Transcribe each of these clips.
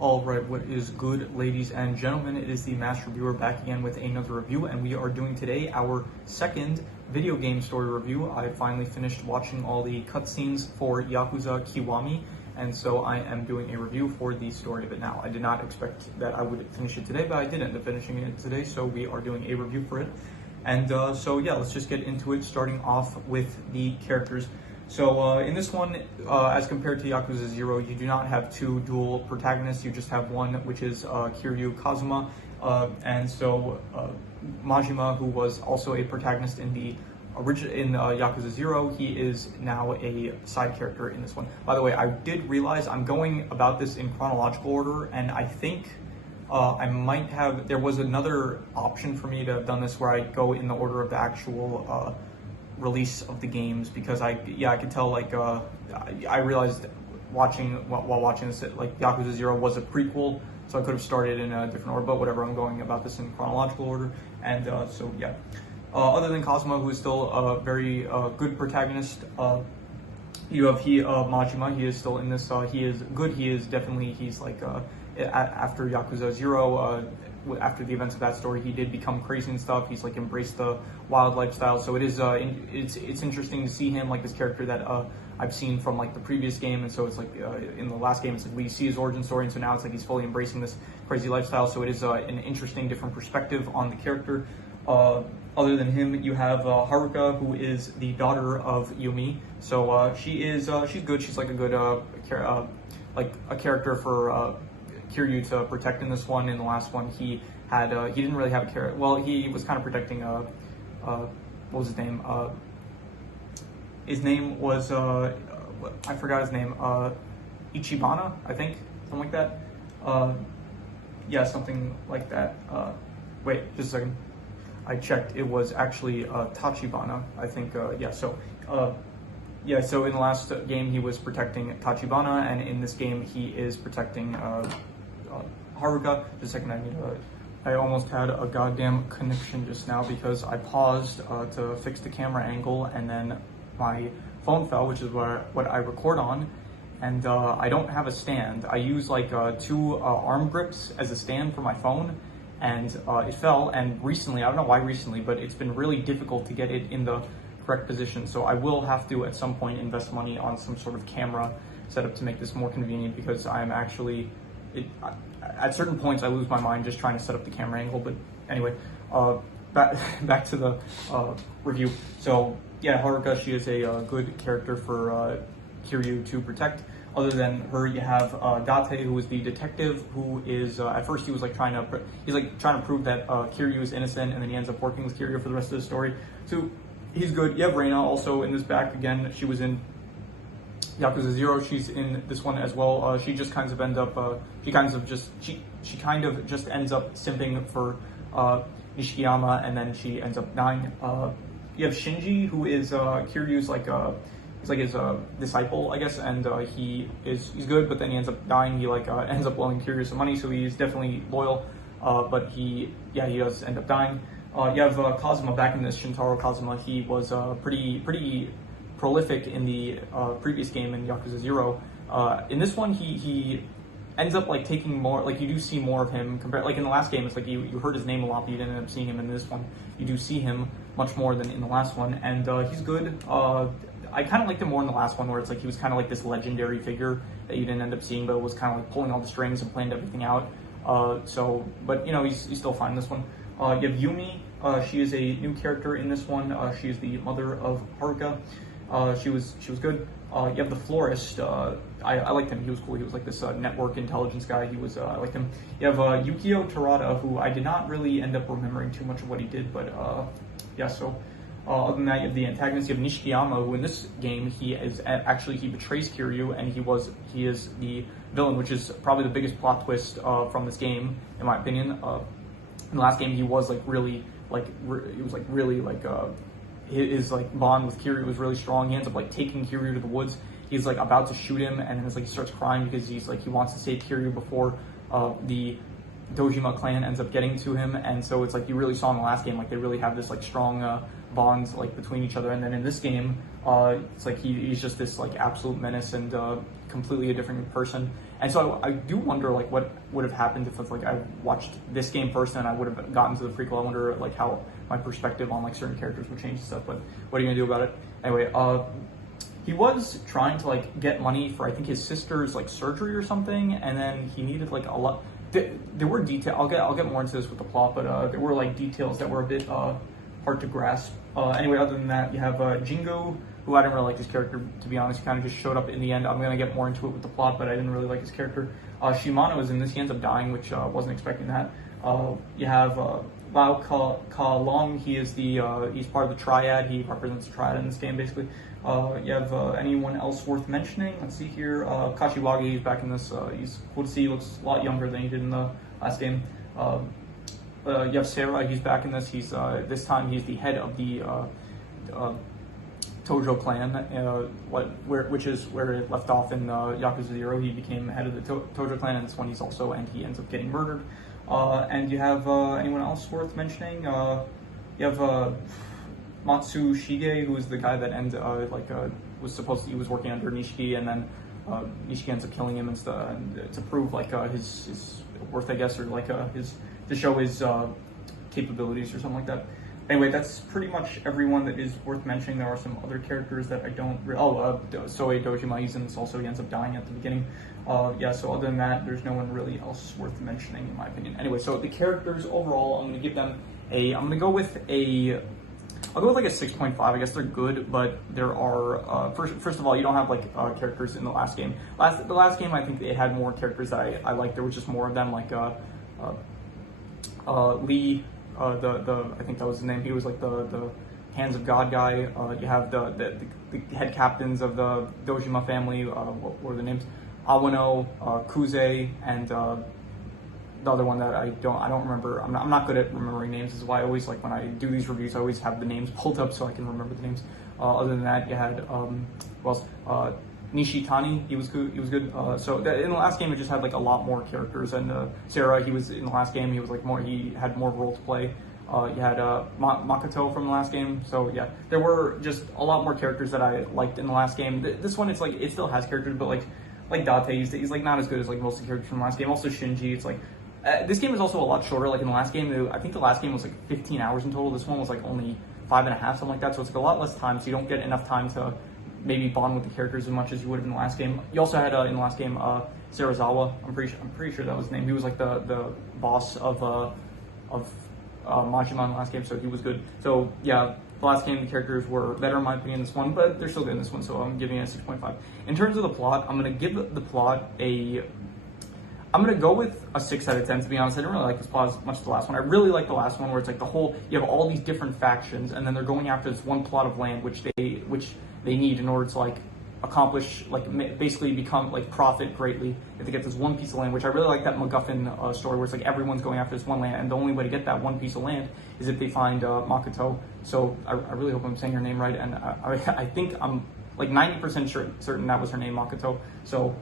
Alright, what is good, ladies and gentlemen? It is the Master Reviewer back again with another review, and we are doing today our second video game story review. I finally finished watching all the cutscenes for Yakuza Kiwami, and so I am doing a review for the story of it now. I did not expect that I would finish it today, but I did end up finishing it today, so we are doing a review for it. And so yeah, let's just get into it, starting off with the characters. So in this one, as compared to Yakuza 0, you do not have two dual protagonists, you just have one, which is Kiryu Kazuma. And so Majima, who was also a protagonist in the Yakuza 0, he is now a side character in this one. By the way, I did realize I'm going about this in chronological order, and I think I might have, there was another option for me to have done this where I go in the order of the actual release of the games, because I could tell, like, I realized while watching this that, like, Yakuza 0 was a prequel, so I could have started in a different order, but whatever, I'm going about this in chronological order. And so yeah, other than Kazuma, who is still a very good protagonist, you have Majima. He is still in this. He is good. He's like after Yakuza 0, after the events of that story, he did become crazy and stuff. He's like embraced the wild lifestyle. So it is it's interesting to see him, like, this character that I've seen from, like, the previous game. And so it's like in the last game, it's like we see his origin story, and so now it's like he's fully embracing this crazy lifestyle. So it is an interesting, different perspective on the character. Other than him, you have Haruka, who is the daughter of Yumi. So she's good. She's like a good like a character for Kiryu to protect in this one. In the last one, he didn't really have a character. Well, he was kind of protecting what was his name? His name was I forgot his name. Ichibana, I think, something like that. Yeah, something like that. Wait, just a second. I checked. It was actually Tachibana, I think. Yeah. So. Yeah, so in the last game, he was protecting Tachibana, and in this game, he is protecting Haruka. Just a second, I almost had a goddamn connection just now because I paused to fix the camera angle, and then my phone fell, which is what I record on, and I don't have a stand. I use like two arm grips as a stand for my phone, and it fell, and recently, I don't know why recently, but it's been really difficult to get it in the correct position. So I will have to at some point invest money on some sort of camera setup to make this more convenient, because I'm actually, at certain points I lose my mind just trying to set up the camera angle. But anyway, back to the review. So yeah, Haruka, she is a good character for Kiryu to protect. Other than her, you have Date, who is the detective, who is at first he was like trying to prove that Kiryu is innocent, and then he ends up working with Kiryu for the rest of the story. So he's good. You have Reina also in this back again. She was in Yakuza 0. She's in this one as well. She just kind of ends up. She kind of just ends up simping for Nishikiyama, and then she ends up dying. You have Shinji, who is Kiryu's he's like his disciple, I guess, and he's good, but then he ends up dying. He ends up loaning Kiryu some money, so he's definitely loyal. But he does end up dying. You have Kazuma back in this. Shintaro Kazuma. He was pretty prolific in the previous game in Yakuza 0. In this one, he ends up like taking more. Like, you do see more of him compared. Like in the last game, it's like you heard his name a lot, but you didn't end up seeing him. In this one, you do see him much more than in the last one, and he's good. I kind of liked him more in the last one, where it's like he was kind of like this legendary figure that you didn't end up seeing, but was kind of like pulling all the strings and planned everything out. But you know, he's still fine in this one. You have Yumi. She is a new character in this one. She is the mother of Haruka. She was good. You have the florist. I liked him. He was cool. He was like this network intelligence guy. I liked him. You have Yukio Terada, who I did not really end up remembering too much of what he did, but yeah. So other than that, you have the antagonist. You have Nishikiyama, who in this game he betrays Kiryu, and he is the villain, which is probably the biggest plot twist from this game, in my opinion. In the last game, he was like really. His like bond with Kiryu was really strong. He ends up like taking Kiryu to the woods. He's like about to shoot him, and then it's like he starts crying because he wants to save Kiryu before the Dojima clan ends up getting to him, and so it's like you really saw in the last game, like they really have this like strong bonds like between each other. And then in this game, it's like he's just this like absolute menace and completely a different person. And so I do wonder like what would have happened if it's like I watched this game first and I would have gotten to the prequel. I wonder like how my perspective on like certain characters would change and stuff. But what are you gonna do about it? Anyway, he was trying to like get money for I think his sister's like surgery or something, and then he needed like a lot. There were details. I'll get more into this with the plot, but there were like details that were a bit hard to grasp. Anyway, other than that, you have Jingo, who I didn't really like his character, to be honest. He kind of just showed up in the end. I'm gonna get more into it with the plot, but I didn't really like his character. Shimano is in this. He ends up dying, which wasn't expecting that. You have Lao Ka Long. He is he's part of the Triad. He represents the Triad in this game, basically. You have anyone else worth mentioning? Let's see here. Kashiwagi, he's back in this. He's cool to see. He looks a lot younger than he did in the last game. You have Sarah. He's back in this. He's this time he's the head of the Tojo clan, which is where it left off in Yakuza 0. He became head of the Tojo clan, and this one he ends up getting murdered. And you have anyone else worth mentioning? You have Matsu Shige, who is the guy that was working under Nishiki, and then Nishiki ends up killing him and stuff, to prove like his worth, I guess, or like to show his capabilities or something like that. Anyway, that's pretty much everyone that is worth mentioning. There are some other characters that I don't. Soei Dojima, he's in this also. He ends up dying at the beginning. Yeah. So other than that, there's no one really else worth mentioning in my opinion. Anyway, so the characters overall, I'm gonna give them I'm gonna go with I'll go with like a 6.5. I guess they're good, but there are first of all, you don't have like characters in the last game. The last game, I think it had more characters that I liked. There was just more of them, like Lee. I think that was his name. He was like the Hands of God guy. You have the head captains of the Dojima family. What were the names? Awano, Kuze, and the other one that I don't remember. I'm not good at remembering names. This is why I always, like, when I do these reviews, I always have the names pulled up so I can remember the names. Other than that, you had Nishitani. He was good. So in the last game, it just had like a lot more characters. And Sarah, he was in the last game. He was like he had more role to play. You had Makoto from the last game. So yeah, there were just a lot more characters that I liked in the last game. This one, it's like it still has characters, but like Date, he's like not as good as like most of the characters from the last game. Also Shinji, it's like this game is also a lot shorter. Like in the last game, I think the last game was like 15 hours in total. This one was like only 5.5, something like that. So it's like a lot less time. So you don't get enough time to maybe bond with the characters as much as you would have in the last game. You also had in the last game Sarazawa. I'm pretty sure that was his name. He was like the boss of Majima in the last game, so he was good. So yeah, the last game the characters were better in my opinion in this one, but they're still good in this one, so I'm giving it a 6.5. In terms of the plot, I'm gonna give the plot I'm gonna go with a 6 out of 10. To be honest, I didn't really like this plot as much as the last one. I really like the last one, where it's like you have all these different factions, and then they're going after this one plot of land, which they need in order to like accomplish, like basically become like profit greatly if they get this one piece of land. Which I really like that MacGuffin story, where it's like everyone's going after this one land, and the only way to get that one piece of land is if they find Makoto. So I really hope I'm saying her name right, and I think I'm like 90% certain that was her name, Makoto. So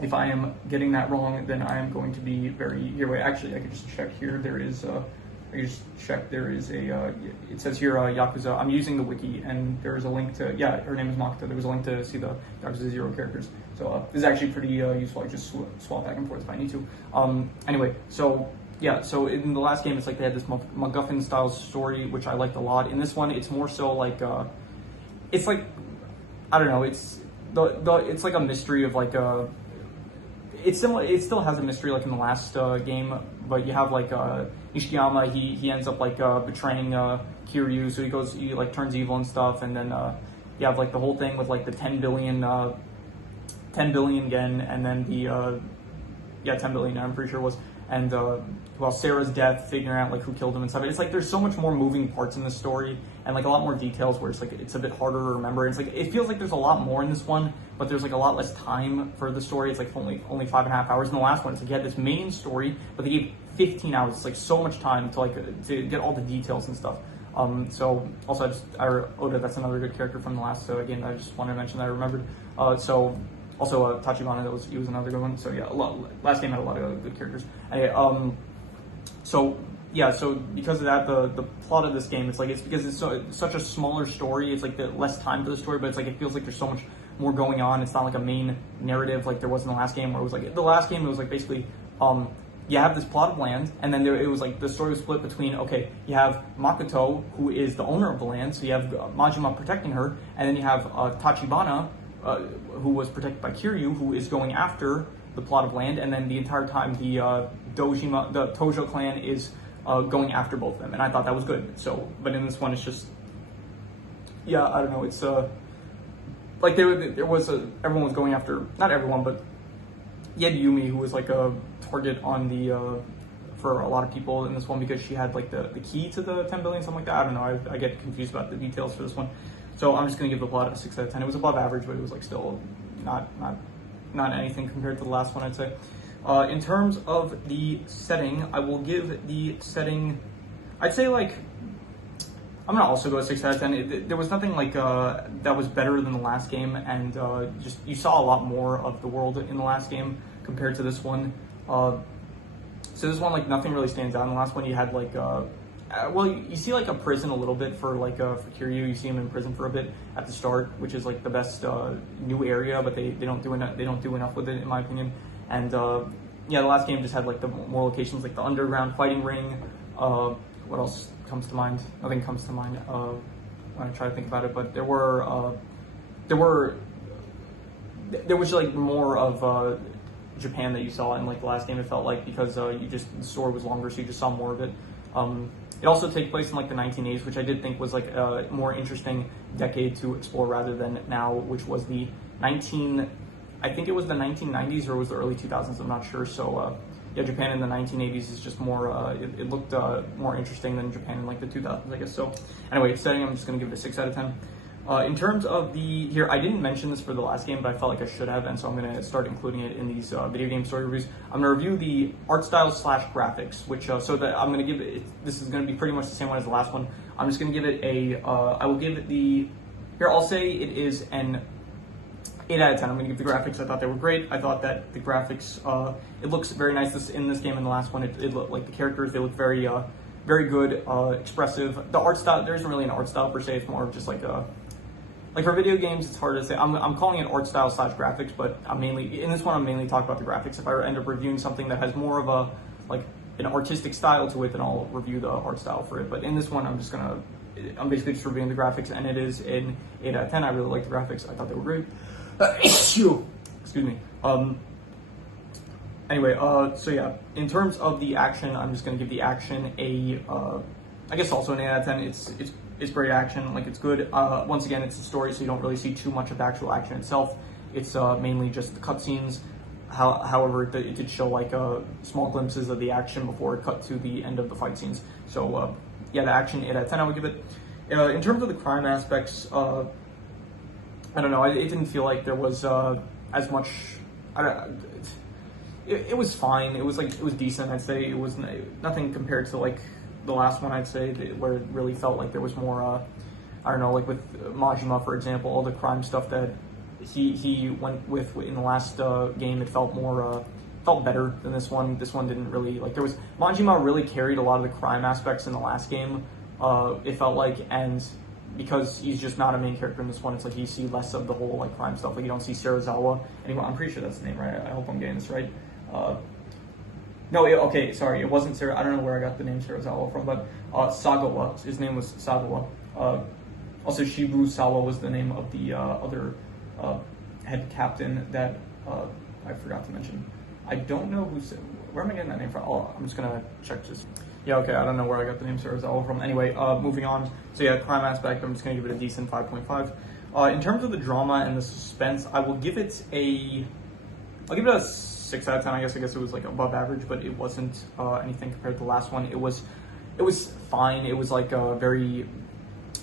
if I am getting that wrong, then I am going to be very. Here, wait, actually, I could just check here. There is I just checked. There is it says here Yakuza. I'm using the wiki, and there is a link to. Yeah, her name is Makoto. There was a link to see the Yakuza 0 characters. So this is actually pretty useful. I just swap back and forth if I need to. Anyway, so yeah. So in the last game, it's like they had this MacGuffin style story, which I liked a lot. In this one, it's more so like it's like I don't know. It's it's like a mystery of like It's similar. It still has a mystery like in the last game, but you have like Nishiyama. He ends up like betraying Kiryu, so he like turns evil and stuff, and then you have like the whole thing with like the 10 billion yen, and then the 10 billion yen, I'm pretty sure it was, and Sarah's death, figuring out like who killed him and stuff. It's like there's so much more moving parts in this story, and like a lot more details where it's like it's a bit harder to remember. It's like it feels like there's a lot more in this one, but there's like a lot less time for the story. It's like only 5.5 hours. In the last one, it's like you had this main story, but they gave 15 hours. It's like so much time to get all the details and stuff. So also Oda, that's another good character from the last game that I just wanted to mention that I remembered. So Also, Tachibana, he was another good one. So yeah, last game had a lot of good characters. Anyway, so yeah, so because of that, the plot of this game, it's because it's such a smaller story. It's like the less time for the story, but it's like it feels like there's so much more going on. It's not like a main narrative like there was in the last game, where it was like the last game. It was like basically you have this plot of land, and then it was like the story was split between, okay, you have Makoto, who is the owner of the land, so you have Majima protecting her, and then you have Tachibana, who was protected by Kiryu, who is going after the plot of land, and then the entire time the Tojo clan is going after both of them, and I thought that was good. So, but in this one, it's just, yeah, I don't know, it's like there was everyone was going after, not everyone, but you had Yumi, who was like a target on the for a lot of people in this one because she had like the key to the 10 billion, something like that. I don't know. I get confused about the details for this one, so I'm just gonna give the plot a 6 out of 10. It was above average, but it was like still not anything compared to the last one, I'd say. In terms of the setting, I will give the setting, I'd say like, I'm gonna also go a 6 out of 10. There was nothing like that was better than the last game, and just you saw a lot more of the world in the last game compared to this one. So this one, like, nothing really stands out. In the last one, you had like, well, you see like a prison a little bit for like for Kiryu. You see him in prison for a bit at the start, which is like the best new area, but they don't do enough with it, in my opinion. And yeah, the last game just had like the more locations, like the underground fighting ring. What else comes to mind? Nothing comes to mind when I try to think about it. But there was like more of Japan that you saw in like the last game. It felt like, because the story was longer, so you just saw more of it. It also takes place in like the 1980s, which I did think was like a more interesting decade to explore rather than now, which was I think it was the 1990s or it was the early 2000s, I'm not sure. So yeah, Japan in the 1980s is just more, it looked more interesting than Japan in like the 2000s, I guess. So anyway, setting, I'm just gonna give it a 6 out of 10. In terms of here, I didn't mention this for the last game, but I felt like I should have, and so I'm going to start including it in these video game story reviews. I'm going to review the art style / graphics, which, so that I'm going to give it, this is going to be pretty much the same one as the last one. I'm just going to give it I will give it here, I'll say it is an 8 out of 10. I'm going to give the graphics, I thought they were great. I thought that the graphics, it looks very nice in this game and the last one. It looked like the characters, they look very, very good, expressive. The art style, there isn't really an art style per se, it's more of just like for video games, it's hard to say. I'm calling it art style / graphics, but I'm mainly talking about the graphics. If I end up reviewing something that has more of a like an artistic style to it, then I'll review the art style for it. But in this one, I'm basically just reviewing the graphics, and it is an 8 out of 10. I really like the graphics. I thought they were great. Excuse me. Anyway, so yeah, in terms of the action, I'm just gonna give the action I guess also an 8 out of 10. It's great action, like it's good. Once again, it's a story, so you don't really see too much of the actual action itself. It's mainly just the cutscenes. However, it did show like small glimpses of the action before it cut to the end of the fight scenes. So yeah, the action 8 out of 10 I would give it. In terms of the crime aspects, I don't know. It didn't feel like there was as much. It was fine. It was decent. I'd say it was nothing compared to like the last one, I'd say, where it really felt like there was more, I don't know, like with Majima, for example, all the crime stuff that he went with in the last game, it felt more, felt better than this one. This one didn't really, like, Majima really carried a lot of the crime aspects in the last game, it felt like, and because he's just not a main character in this one, it's like you see less of the whole, like, crime stuff. Like, you don't see Serizawa anymore. I'm pretty sure that's the name, right? I hope I'm getting this right. No, okay, sorry, it wasn't Sarah. I don't know where I got the name Serizawa from, but Sagawa, his name was Sagawa. Also, Shibusawa was the name of the other head captain that I forgot to mention. I don't know where am I getting that name from? Oh, I'm just gonna check this. Yeah, okay, I don't know where I got the name Serizawa from. Anyway, moving on. So yeah, crime aspect, I'm just gonna give it a decent 5.5. In terms of the drama and the suspense, I'll give it a 6 out of 10. I guess it was like above average, but it wasn't anything compared to the last one. It was fine. It was like very,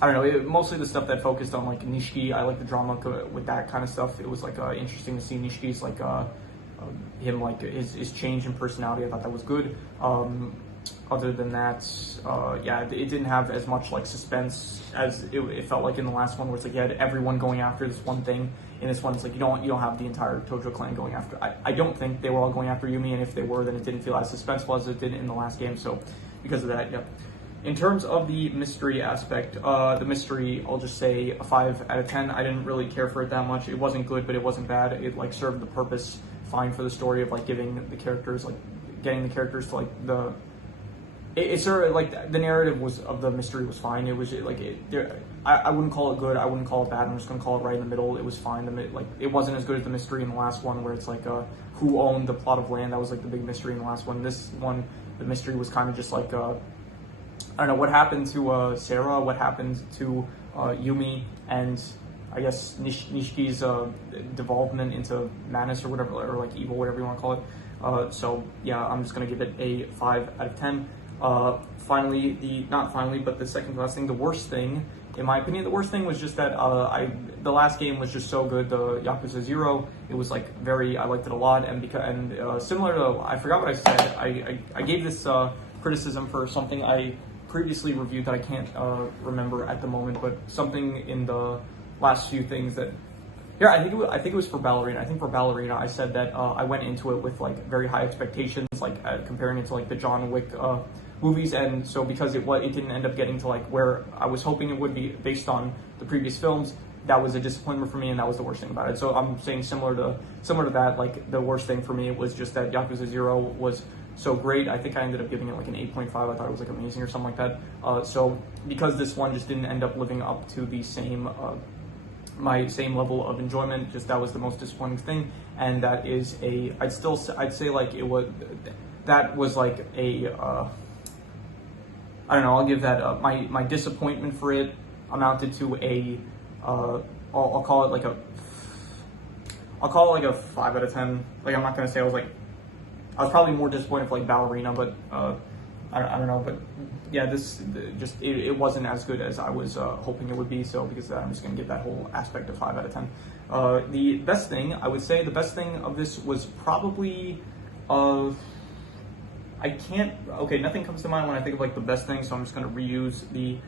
I don't know, mostly the stuff that focused on like Nishiki. I like the drama with that kind of stuff. It was like interesting to see Nishiki's like him, like his change in personality. I thought that was good. other than that, yeah, it didn't have as much like suspense as it felt like in the last one, where it's like you had everyone going after this one thing. In this one, it's like you don't have the entire Tojo clan going after. I don't think they were all going after Yumi, and if they were, then it didn't feel as suspenseful as it did in the last game. So because of that, yep. In terms of the mystery aspect, the mystery, I'll just say a 5 out of 10. I didn't really care for it that much. It wasn't good, but it wasn't bad. It like served the purpose fine for the story of like giving the characters, like getting the characters to like the. It sort of like the narrative was of the mystery was fine. It was like I wouldn't call it good. I wouldn't call it bad. I'm just gonna call it right in the middle. It was fine. Like it wasn't as good as the mystery in the last one, where it's like who owned the plot of land. That was like the big mystery in the last one. This one, the mystery was kind of just like I don't know what happened to Sarah, what happened to Yumi, and I guess Nishiki's devolvement into madness or whatever, or like evil, whatever you want to call it. So yeah, I'm just gonna give it a 5 out of 10. Finally, not finally, but the second last thing, the worst thing, in my opinion, the worst thing was just that the last game was just so good. The Yakuza 0, it was like I liked it a lot, and similar to, I forgot what I said. I gave this criticism for something I previously reviewed that I can't remember at the moment, but something in the last few things that. Yeah, I think it was for Ballerina. I think for Ballerina, I said that I went into it with like very high expectations, like comparing it to like the John Wick movies, and so because it didn't end up getting to like where I was hoping it would be based on the previous films. That was a disappointment for me, and that was the worst thing about it. So I'm saying similar to that, like the worst thing for me was just that Yakuza 0 was so great. I think I ended up giving it like an 8.5. I thought it was like amazing or something like that. So because this one just didn't end up living up to the same my same level of enjoyment, just that was the most disappointing thing, and that is I'd say like it was, that was like a I don't know, I'll give that my disappointment for it amounted to a I'll call it like a 5 out of 10. Like I'm not gonna say I was probably more disappointed for like Ballerina, but I don't know, but yeah, it wasn't as good as I was hoping it would be. So because of that, I'm just gonna give that whole aspect a 5 out of 10. The best thing, I would say, the best thing of this was probably nothing comes to mind when I think of like the best thing, so I'm just gonna reuse the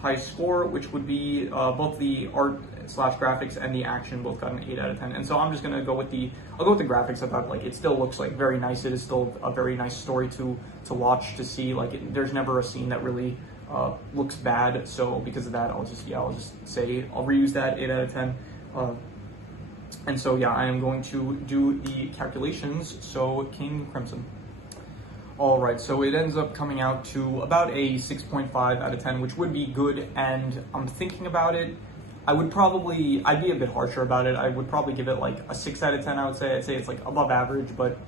high score, which would be both the art / graphics and the action both got an 8 out of 10. And so I'm just gonna go with the graphics. I thought like it still looks like very nice. It is still a very nice story to watch, to see. Like there's never a scene that really looks bad. So because of that, I'll just say I'll reuse that 8 out of 10. And so yeah, I am going to do the calculations. So King Crimson. All right, so it ends up coming out to about a 6.5 out of 10, which would be good. And I'm thinking about it, I'd be a bit harsher about it. I would probably give it like a 6 out of 10. I'd say it's like above average, but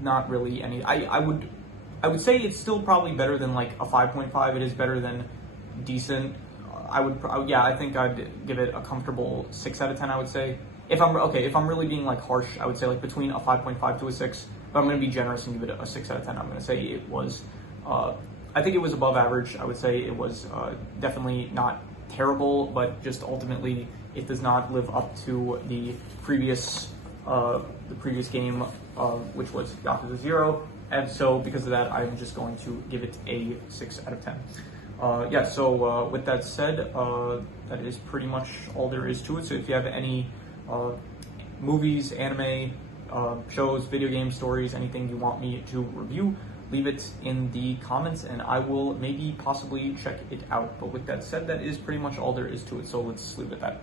not really any. I would say it's still probably better than like a 5.5. It is better than decent. I think I'd give it a comfortable 6 out of 10. I would say if I'm really being like harsh, I would say like between a 5.5 to a 6. But I'm going to be generous and give it a 6 out of 10. I'm going to say it was, I think it was above average. I would say it was definitely not terrible, but just ultimately it does not live up to the previous game, which was Yakuza 0. And so because of that, I'm just going to give it a 6 out of 10. So with that said, that is pretty much all there is to it. So if you have any movies, anime, shows, video game stories, anything you want me to review, leave it in the comments and I will maybe possibly check it out. But with that said, that is pretty much all there is to it. So let's leave it at that.